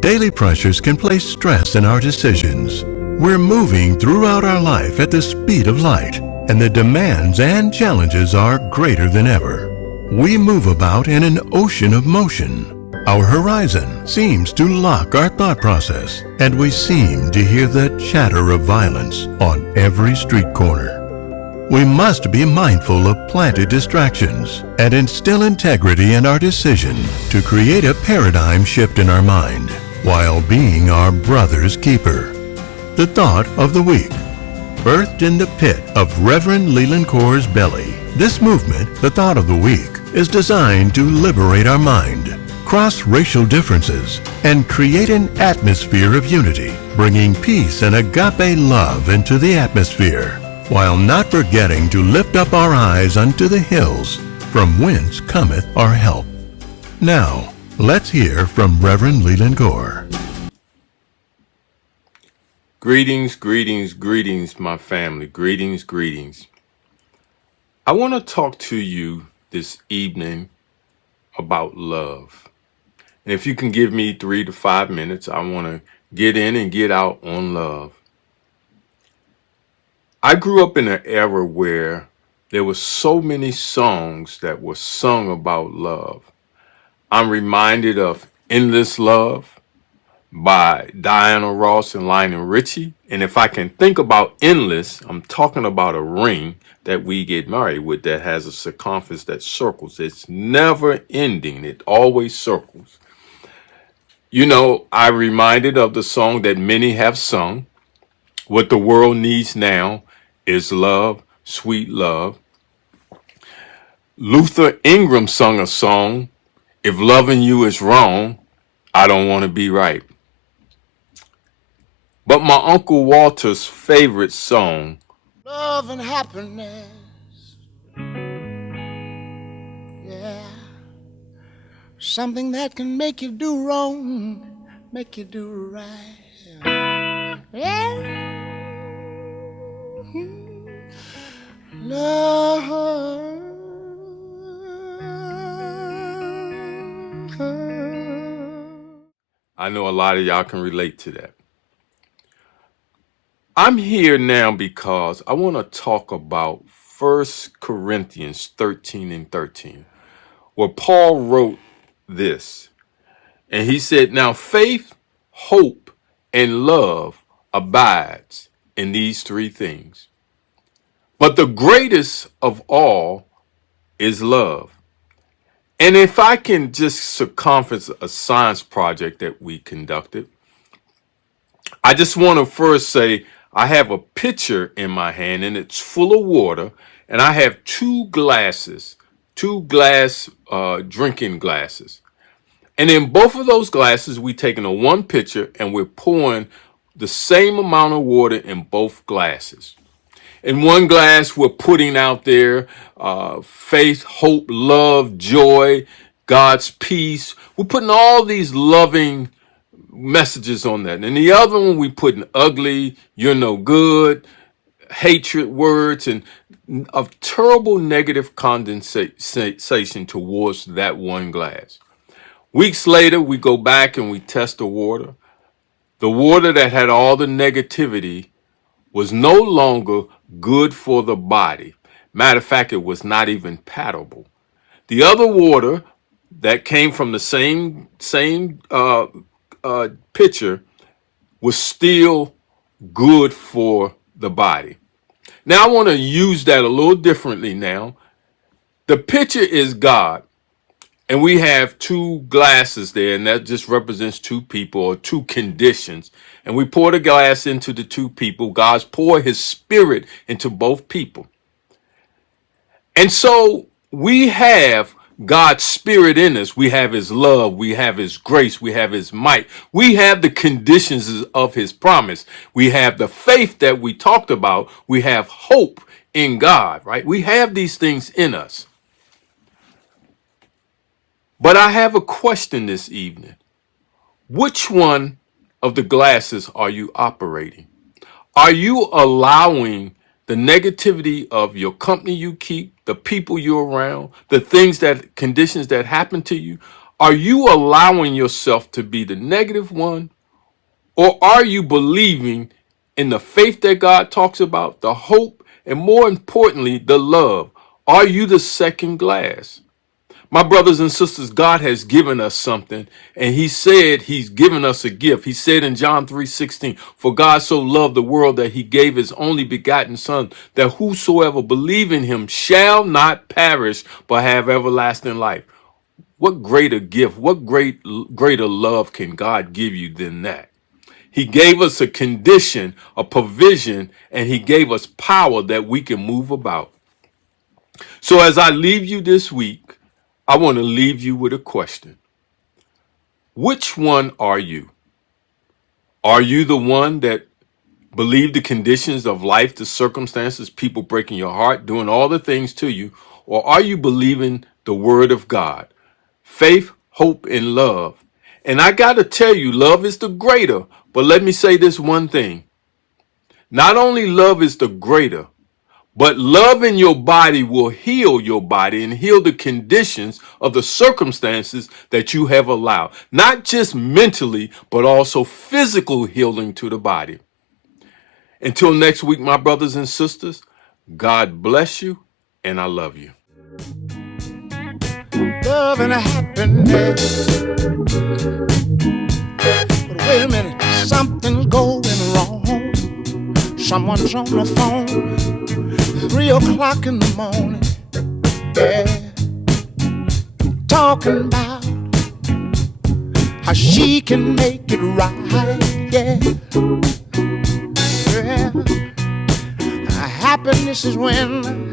Daily pressures can place stress in our decisions. We're moving throughout our life at the speed of light, and the demands and challenges are greater than ever. We move about in an ocean of motion. Our horizon seems to lock our thought process, and we seem to hear the chatter of violence on every street corner. We must be mindful of planted distractions and instill integrity in our decision to create a paradigm shift in our mind while being our brother's keeper. The thought of the week. Birthed in the pit of Reverend Leland Core's belly, this movement, the thought of the week, is designed to liberate our mind, cross racial differences, and create an atmosphere of unity, bringing peace and agape love into the atmosphere, while not forgetting to lift up our eyes unto the hills, from whence cometh our help. Now, let's hear from Reverend Leland Core. Greetings, greetings, greetings, my family. Greetings, greetings. I want to talk to you this evening about love. And if you can give me 3 to 5 minutes, I want to get in and get out on love. I grew up in an era where there were so many songs that were sung about love. I'm reminded of Endless Love by Diana Ross and Lionel Richie. And if I can think about endless, I'm talking about a ring that we get married with that has a circumference that circles. It's never ending. It always circles. You know, I'm reminded of the song that many have sung. What the world needs now is love, sweet love. Luther Ingram sung a song, If Loving You Is Wrong, I Don't Want to Be Right. But my Uncle Walter's favorite song, Love and happiness, yeah, something that can make you do wrong, make you do right, yeah. Love. I know a lot of y'all can relate to that. I'm here now because I want to talk about 1 Corinthians 13 and 13, where Paul wrote this. And he said, now faith, hope, and love abides in these 3 things. But the greatest of all is love. And if I can just circumference a science project that we conducted, I just want to first say I have a pitcher in my hand and it's full of water, and I have 2 glass drinking glasses. And in both of those glasses, we're taking a 1 pitcher and we're pouring the same amount of water in both glasses. In 1 glass, we're putting out there faith, hope, love, joy, God's peace. We're putting all these loving messages on that. And the other one, we putting ugly, you're no good, hatred words, and a terrible negative condensation towards that 1 glass. Weeks later, we go back and we test the water. The water that had all the negativity was no longer good for the body. Matter of fact, it was not even palatable. The other water that came from the same pitcher was still good for the body. Now I want to use that a little differently now. The pitcher is God, and we have 2 glasses there, and that just represents 2 people or 2 conditions. And we pour the glass into the 2 people. God's poured his spirit into both people. And so we have God's spirit in us. We have his love. We have his grace. We have his might. We have the conditions of his promise. We have the faith that we talked about. We have hope in God, right? We have these things in us. But I have a question this evening. Which one of the glasses are you operating? Are you allowing the negativity of your company you keep, the people you're around, the conditions that happen to you? Are you allowing yourself to be the negative one? Or are you believing in the faith that God talks about, the hope, and more importantly, the love? Are you the second glass? My brothers and sisters, God has given us something, and he said he's given us a gift. He said in John 3:16, for God so loved the world that he gave his only begotten son, that whosoever believe in him shall not perish, but have everlasting life. What greater gift, what greater love can God give you than that? He gave us a condition, a provision, and he gave us power that we can move about. So as I leave you this week, I want to leave you with a question. Which one are you? Are you the one that believe the conditions of life, the circumstances, people breaking your heart, doing all the things to you? Or are you believing the word of God? Faith, hope, and love. And I got to tell you, love is the greater. But let me say this one thing. Not only love is the greater, but love in your body will heal your body and heal the conditions of the circumstances that you have allowed. Not just mentally, but also physical healing to the body. Until next week, my brothers and sisters, God bless you, and I love you. Love and happiness. But wait a minute, something's going wrong. Someone's on the phone, 3 o'clock in the morning, yeah, talking about how she can make it right, yeah. Happiness is when